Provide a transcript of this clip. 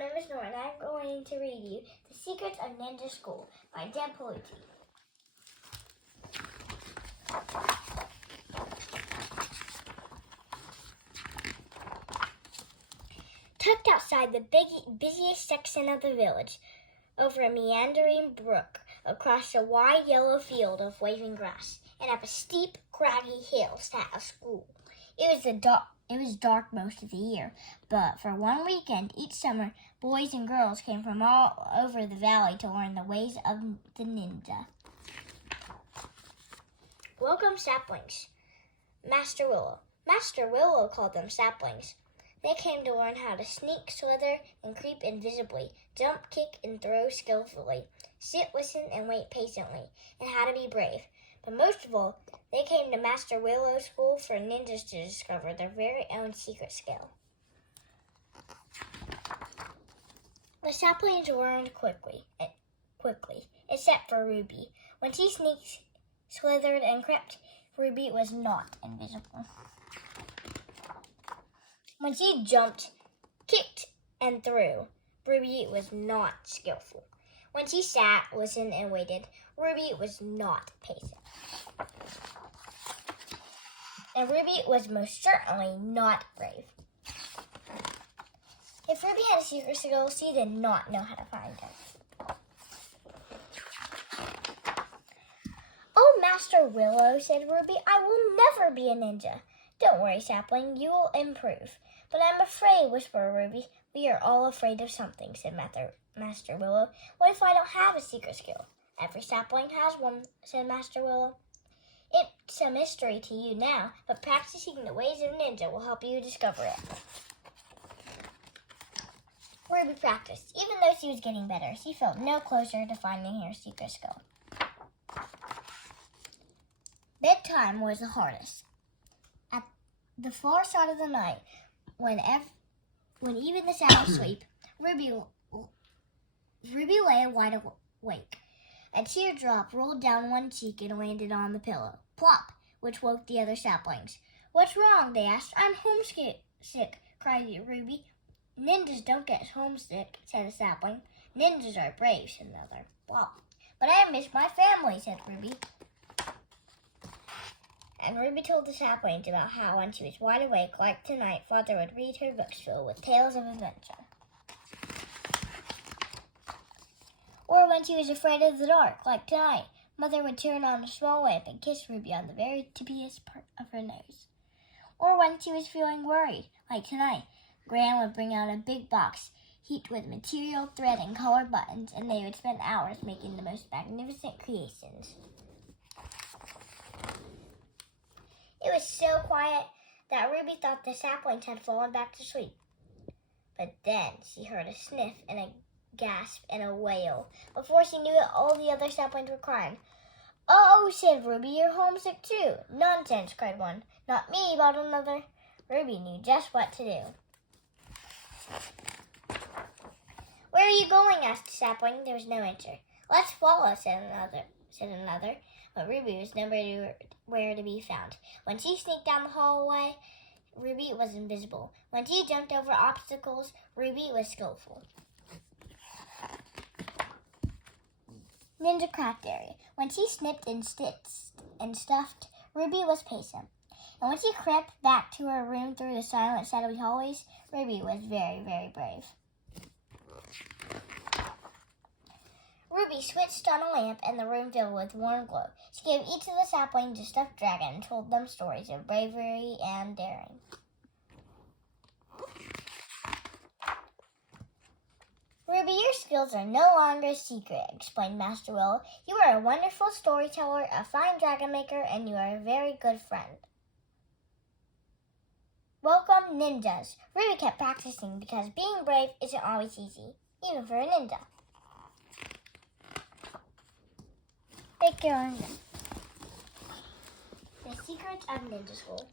name is Norah, and I'm going to read you The Secrets of Ninja School by Deb Pilutti. Tucked outside the busiest section of the village, over a meandering brook, across a wide yellow field of waving grass, and up a steep, craggy hill sat a school. It was dark most of the year, but for one weekend each summer, boys and girls came from all over the valley to learn the ways of the ninja. Welcome, saplings. Master Willow called them saplings. They came to learn how to sneak, slither, and creep invisibly, jump, kick, and throw skillfully, sit, listen, and wait patiently, and how to be brave. But most of all, they came to Master Willow's school for ninjas to discover their very own secret skill. The saplings learned quickly, except for Ruby. When she sneaked, slithered, and crept, Ruby was not invisible. When she jumped, kicked, and threw, Ruby was not skillful. When she sat, listened, and waited, Ruby was not patient. And Ruby was most certainly not brave. If Ruby had a secret skill, she did not know how to find it. "Oh, Master Willow," said Ruby, "I will never be a ninja." "Don't worry, sapling, you will improve." "But I'm afraid," whispered Ruby. "We are all afraid of something," said Master Willow. "What if I don't have a secret skill?" "Every sapling has one," said Master Willow. "It's a mystery to you now, but practicing the ways of ninja will help you discover it." Ruby practiced. Even though she was getting better, she felt no closer to finding her secret skill. Bedtime was the hardest. At the far side of the night, when even the shadows sleep, Ruby lay wide awake. A teardrop rolled down one cheek and landed on the pillow. Plop! Which woke the other saplings. "What's wrong?" they asked. "I'm homesick," cried Ruby. "Ninjas don't get homesick," said a sapling. "Ninjas are brave," said another. "Plop! But I miss my family," said Ruby. And Ruby told the saplings about how when she was wide awake, like tonight, Father would read her books filled with tales of adventure. Or when she was afraid of the dark, like tonight, Mother would turn on a small lamp and kiss Ruby on the very tipiest part of her nose. Or when she was feeling worried, like tonight, Gran would bring out a big box heaped with material, thread, and colored buttons, and they would spend hours making the most magnificent creations. It was so quiet that Ruby thought the saplings had fallen back to sleep. But then she heard a sniff and a gasp and a wail. Before she knew it, all the other saplings were crying. "Oh," said Ruby, "you're homesick too." "Nonsense," cried one. "Not me," bawled another. Ruby knew just what to do. "Where are you going?" asked the sapling. There was no answer. "Let's follow," said another. But Ruby was nowhere to be found. When she sneaked down the hallway, Ruby was invisible. When she jumped over obstacles, Ruby was skillful. Ninja craft area. When she snipped and stitched and stuffed, Ruby was patient. And when she crept back to her room through the silent, shadowy hallways, Ruby was very, very brave. Ruby switched on a lamp and the room filled with warm glow. She gave each of the saplings a stuffed dragon and told them stories of bravery and daring. "Ruby, your skills are no longer a secret," explained Master Willow. "You are a wonderful storyteller, a fine dragon maker, and you are a very good friend." Welcome, ninjas. Ruby kept practicing because being brave isn't always easy, even for a ninja. Take care. The Secrets of Ninja School.